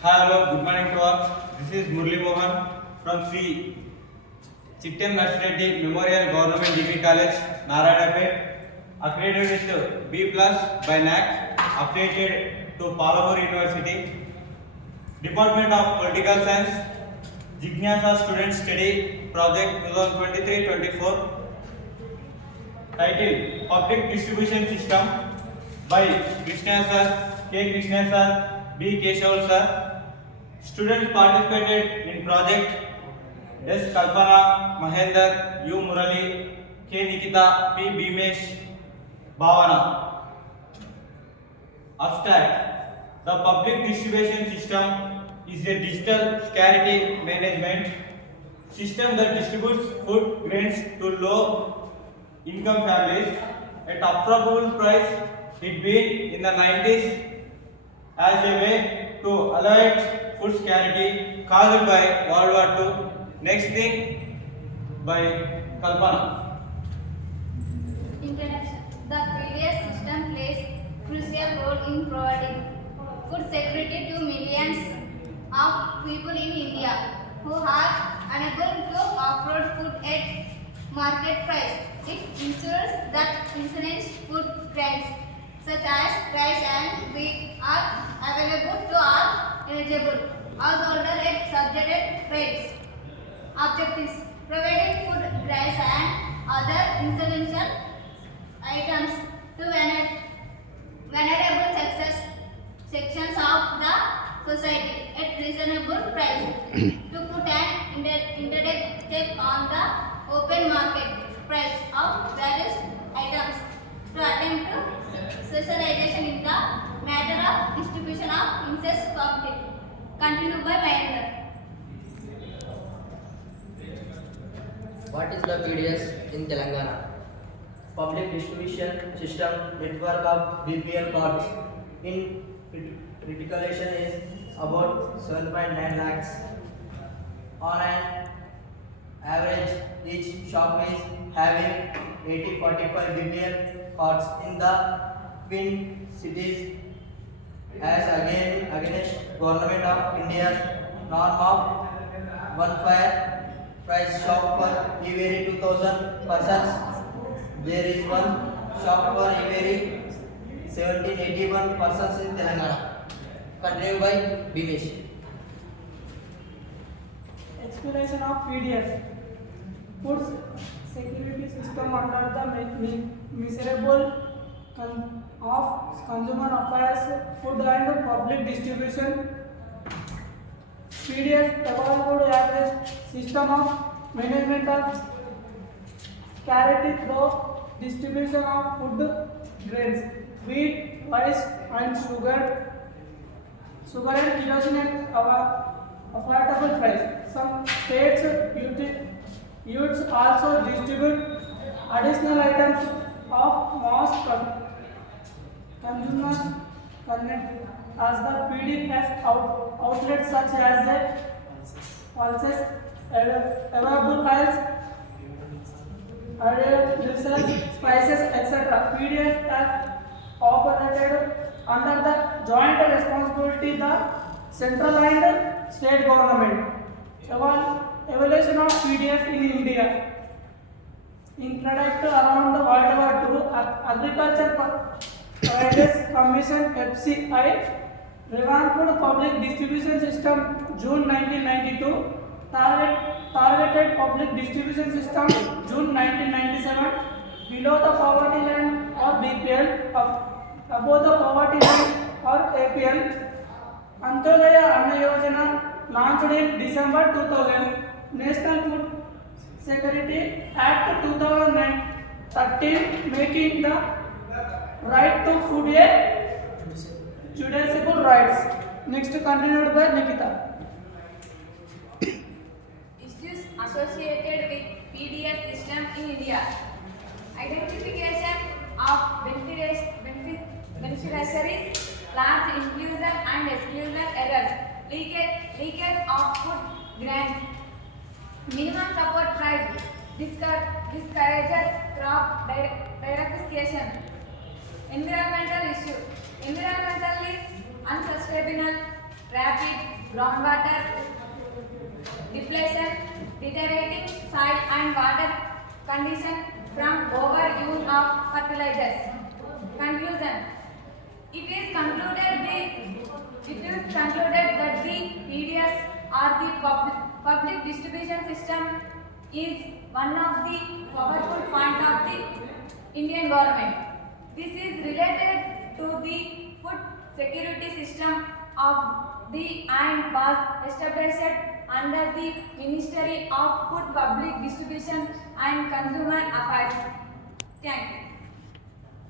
Hello, good morning to all. This is Murli Mohan from Sri Chittem Nursery Memorial Government Degree College, Narayanapet, accredited with B plus by NAC, affiliated to Palamur University, Department of Political Science, Jignasa Student Study Project 2023-24, title Public Distribution System by Krishna Sir, K. Krishna Sir, B. Keshav Sir. Students participated in project S. Kalpana, Mahendra, U. Murali, K. Nikita, P. Bhimesh, Bhavana. Abstract. The public distribution system is a digital scarcity management system that distributes food grains to low income families at affordable price. It been in the 90s as a way to alleviate food scarcity caused by World War II. Next thing by Kalpana. Introduction. The PDS system plays crucial role in providing food security to millions of people in India who are unable to afford food at market price. It ensures that essential food grains such as rice and wheat are available to all eligible householders at subsidized rates. Objectives: providing food, grains and other essential items to vulnerable sections of the society at reasonable price. To put an indirect check on the open market price of various items. To attempt to socialization in the matter of distribution of incest conflict. Continued by Mahendra. What is the PDS in Telangana? Public distribution system network of BPL cards in criticalization is about 7.9 lakhs. On an average, each shop is having 80-45 BPL cards in the twin cities as against Government of India's norm of one fair price shop for every 2000 persons. There is one shop for every 1781 persons in Telangana. Continued by Bhimesh. Explanation of PDF. Food security system under the miserable of consumer affairs, food and public distribution. PDF evolved as a system of management of scarcity through distribution of food grains, wheat, rice and sugar and kerosene at affordable price. Some states youths also distribute additional items of mass consumers connect as the PDF outlets such as the pulses, available files, spices, etc. PDF are operated under the joint responsibility the central and state government. Evaluation of PDF in India. Introduced around the World War II, Agriculture Prices Commission (FCI) revamped public distribution system June 1992. Targeted public distribution system June 1997. Below the poverty line or BPL, above the poverty line or APL. Antyodaya Anna Yojana launched in December 2000. National Food Security Act 2013 making the right to food a judiciable rights. Next continued by Nikita. Issues associated with PDS system in India. Identification of beneficiaries, large inclusion and exclusion errors, leakage of food grants, minimum support price, discourages crop diversification. Environmental issue. Environmentally unsustainable rapid groundwater depletion, deteriorating soil and water condition from overuse of fertilizers. Conclusion. It is concluded that the PDS or the public distribution system is one of the powerful point of the Indian government. This is related to the food security system of the and was established under the Ministry of Food Public Distribution and Consumer Affairs. Thank you.